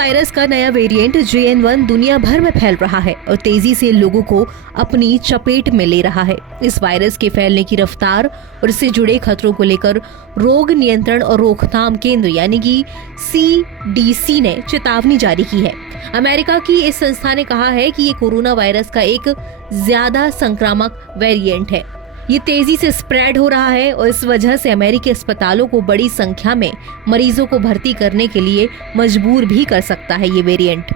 Virus का नया variant JN1 दुनिया भर में फैल रहा है और तेजी से लोगों को अपनी चपेट में ले रहा है। इस वायरस के फैलने की रफ्तार और इससे जुड़े खतरों को लेकर रोग नियंत्रण और रोकथाम केंद्र यानी कि CDC ने चेतावनी जारी की है। अमेरिका की इस संस्था ने कहा है कि ये कोरोना वायरस का एक ज्यादा संक्रामक वेरिएंट है। ये तेजी से स्प्रेड हो रहा है और इस वजह से अमेरिकी अस्पतालों को बड़ी संख्या में मरीजों को भर्ती करने के लिए मजबूर भी कर सकता है ये वेरिएंट।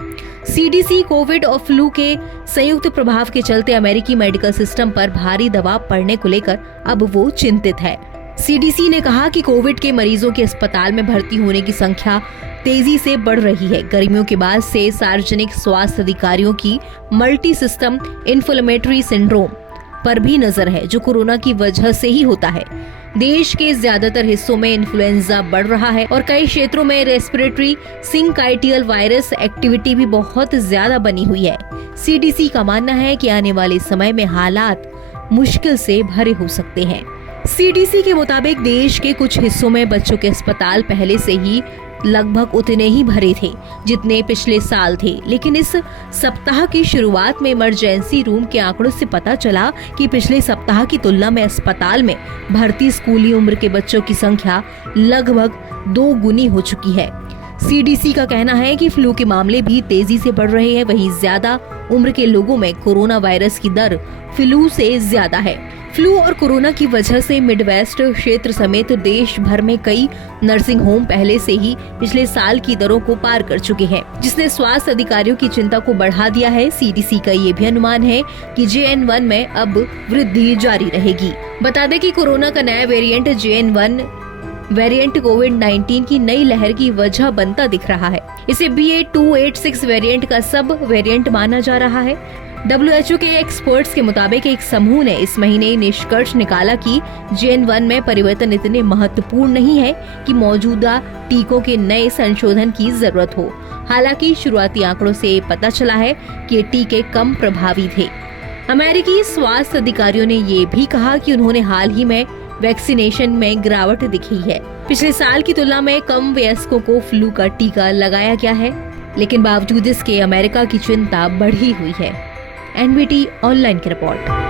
CDC कोविड और फ्लू के संयुक्त प्रभाव के चलते अमेरिकी मेडिकल सिस्टम पर भारी दबाव पड़ने को लेकर अब वो चिंतित है। CDC ने कहा कि कोविड के मरीजों के अस्पताल में भर्ती होने की संख्या तेजी से बढ़ रही है। गर्मियों के बाद से सार्वजनिक स्वास्थ्य अधिकारियों की मल्टी सिस्टम इन्फ्लेमेटरी सिंड्रोम पर भी नजर है, जो कोरोना की वजह से ही होता है। देश के ज्यादातर हिस्सों में इन्फ्लुएंजा बढ़ रहा है और कई क्षेत्रों में रेस्पिरेटरी सिंकाइटियल वायरस एक्टिविटी भी बहुत ज्यादा बनी हुई है। CDC का मानना है कि आने वाले समय में हालात मुश्किल से भरे हो सकते हैं। CDC के मुताबिक देश के कुछ हिस्सों में बच्चों के अस्पताल पहले से ही लगभग उतने ही भरे थे जितने पिछले साल थे, लेकिन इस सप्ताह की शुरुआत में इमरजेंसी रूम के आंकड़ों से पता चला कि पिछले सप्ताह की तुलना में अस्पताल में भर्ती स्कूली उम्र के बच्चों की संख्या लगभग 2 गुनी हो चुकी है। CDC का कहना है कि फ्लू के मामले भी तेजी से बढ़ रहे हैं, वहीं ज्यादा उम्र के लोगों में कोरोना वायरस की दर फ्लू से ज्यादा है। फ्लू और कोरोना की वजह से मिडवेस्ट क्षेत्र समेत देश भर में कई नर्सिंग होम पहले से ही पिछले साल की दरों को पार कर चुके हैं, जिसने स्वास्थ्य अधिकारियों की चिंता को बढ़ा दिया है। CDC का ये भी अनुमान है कि JN1 में अब वृद्धि जारी रहेगी। बता दें कि कोरोना का नया वेरिएंट JN1 वेरिएंट कोविड-19 की नई लहर की वजह बनता दिख रहा है। इसे BA.2.86 वेरिएंट का सब वेरिएंट माना जा रहा है। WHO के एक्सपर्ट्स के मुताबिक एक समूह ने इस महीने निष्कर्ष निकाला कि JN1 में परिवर्तन इतने महत्वपूर्ण नहीं है कि मौजूदा टीकों के नए संशोधन की जरूरत हो। हालांकि शुरुआती आंकड़ों से पता चला है कि ये टीके कम प्रभावी थे। अमेरिकी स्वास्थ्य अधिकारियों ने ये भी कहा कि उन्होंने हाल ही में वैक्सीनेशन में गिरावट दिखी है। पिछले साल की तुलना में कम वयस्कों को फ्लू का टीका लगाया गया है, लेकिन बावजूद इसके अमेरिका की चिंता बढ़ी हुई है। NBT ऑनलाइन की रिपोर्ट।